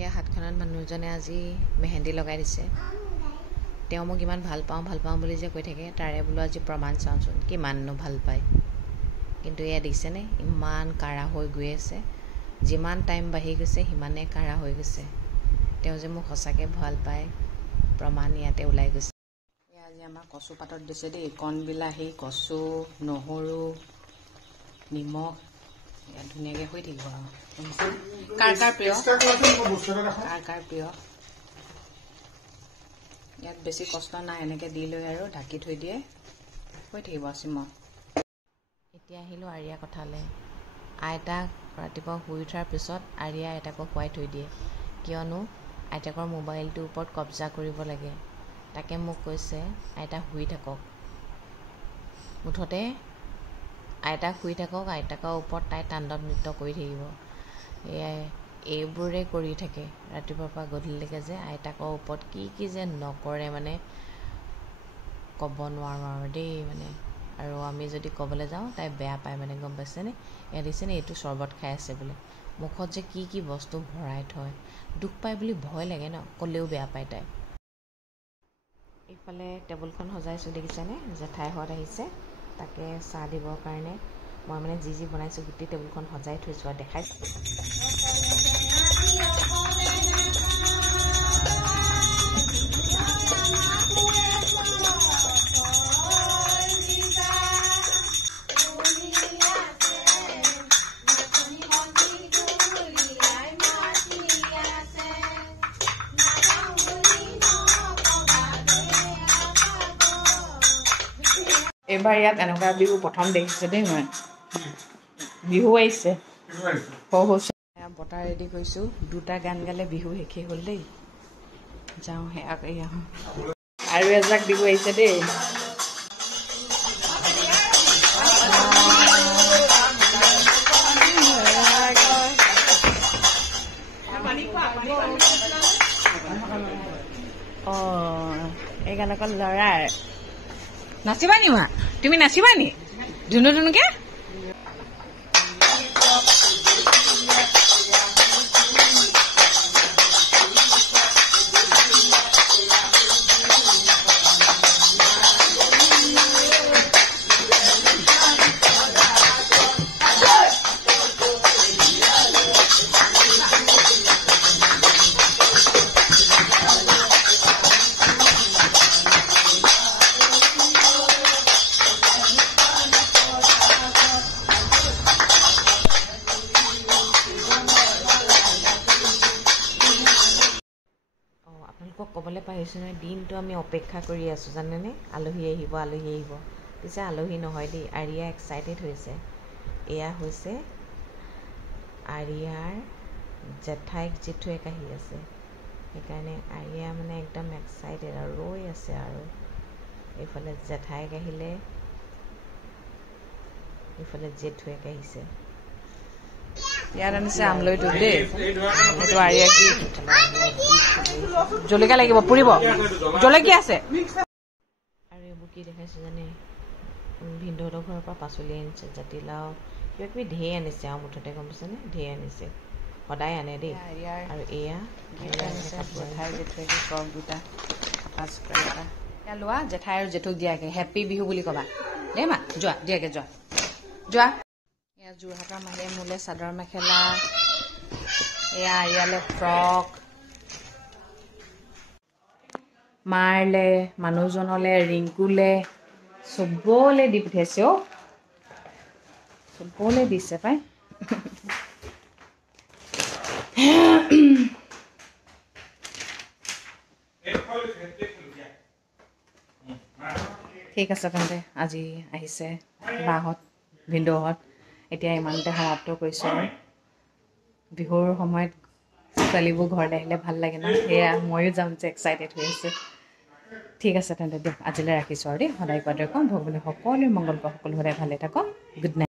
এয়া হাতখনত মানুহজনে আজি মেহেন্দি লগাই দিছে তেওঁ মোক ইমান ভাল পাওঁ বুলি যে কৈ থাকে তাৰে বোলো আজি প্ৰমাণ চাওঁচোন কিমাননো ভাল পায় কিন্তু এয়া দিছেনে ইমান কাঢ়া হৈ গৈ আছে যিমান টাইম বাঢ়ি গৈছে সিমানে কাঢ়া হৈ গৈছে তেওঁ যে মোক সঁচাকৈ ভাল পায় প্ৰমাণ ইয়াতে ওলাই গৈছে এয়া আজি আমাৰ কচু পাতত দিছে দেই কণ বিলাহী কচু নহৰু নিমখ ইয়াত ধুনীয়াকৈ হৈ থাকিব আৰু কাৰ প্ৰিয় ইয়াত বেছি কষ্ট নাই এনেকৈ দি লৈ আৰু ঢাকি থৈ দিয়ে হৈ থাকিব চিমত এতিয়া আহিলোঁ আৰিয়া কথালৈ আইতাক ৰাতিপুৱা শুই উঠাৰ পিছত আৰিয়া আইতাকক শুৱাই থৈ দিয়ে কিয়নো আইতাকৰ মোবাইলটোৰ ওপৰত কব্জা কৰিব লাগে তাকে মোক কৈছে আইতা শুই থাকক মুঠতে আইতাক শুই থাকক আইতাকৰ ওপৰত তাই তাণ্ডৱ নৃত্য কৰি থাকিব এয়াই এইবোৰে কৰি থাকে ৰাতিপুৱাৰ পৰা গধূলিলৈকে যে আইতাকৰ ওপৰত কি যে নকৰে মানে ক'ব নোৱাৰোঁ আৰু দেই মানে আৰু আমি যদি ক'বলৈ যাওঁ তাই বেয়া পায় মানে গম পাইছেনে এয়া দিছেনে এইটো চৰ্বত খাই আছে বোলে মুখত যে কি বস্তু ভৰাই থয় দুখ পায় বুলি ভয় লাগে ন ক'লেও বেয়া পায় তাই এইফালে টেবুলখন সজাইছোঁ দেখিছেনে জেঠাইহঁত আহিছে তাকে চাহ দিবৰ কাৰণে মই মানে যি বনাইছোঁ গোটেই টেবুলখন সজাই থৈছোঁ আৰু দেখাইছোঁ এইবাৰ ইয়াত এনেকুৱা বিহু প্ৰথম দেখিছে দেই মই বিহু আহিছে বতা ৰেডি কৰিছোঁ দুটা গান গালে বিহু শেষেই হ'ল দেই যাওঁ আহোঁ আৰু এজাক বিহু আহিছে দেই এই গান অকল ল'ৰাৰ নাচিবা নি মা তুমি নাচিবা নি ধুনুকে ক'বলৈ পাৰিছোঁ নহয় দিনটো আমি অপেক্ষা কৰি আছোঁ জানেনে আলহী আহিব পিছে আলহী নহয় দেই আৰিয়া এক্সাইটেড হৈছে এয়া হৈছে আৰিয়াৰ জেঠাইক জেঠুৱেক আহি আছে সেইকাৰণে আৰিয়া মানে একদম এক্সাইটেড আৰু ৰৈ আছে আৰু এইফালে জেঠাইক আহিলে এইফালে জেঠুৱেক আহিছে ইয়াত আনিছে আমলৈটো দেই সেইটো আৰিয়া কি জলকীয়া লাগিব পুৰিব জলকীয়া আছে আৰু এইবোৰ কি দেখাইছোঁ জানে ভিনদেউহঁতৰ ঘৰৰ পৰা পাচলি আনিছে জাতিলাও কিবাকিবি ঢেৰ আনিছে আৰু মুঠতে গম পাইছেনে ঢেৰ আনিছে সদায় আনে দেই আৰু এয়া জেঠাই জেঠুৱেকে ফ্ৰক দুটা লোৱা জেঠাই আৰু জেঠুক দিয়াকে হেপ্পী বিহু বুলি ক'বা দেই মা যোৱা দিয়াকে যোৱা এয়া যোৰহাটৰ মাহে মোলে চাদৰ মেখেলা এয়া আৰিয়ালে ফ্ৰক মাৰলে মানুহজনলে ৰিংকুলে চবলে দি পঠিয়াইছে চবলে দিছে পাই ঠিক আছে তেন্তে আজি আহিছে বাহঁত ভিনদেউহঁত এতিয়া ইমানতে সমাপ্ত কৰিছোঁ আৰু বিহুৰ সময়ত ছোৱালীবোৰ ঘৰলৈ আহিলে ভাল লাগে ন সেয়া ময়ো যাম যে এক্সাইটেড হৈ আছে ঠিক আছে তেন্তে দিয়ক আজিলৈ ৰাখিছোঁ আৰু দেই সদায় কোৱাদৰে ক'ম ভগৱানে সকলোৰে মংগল কৰক সকলো সদায় ভালে থাকক গুড নাইট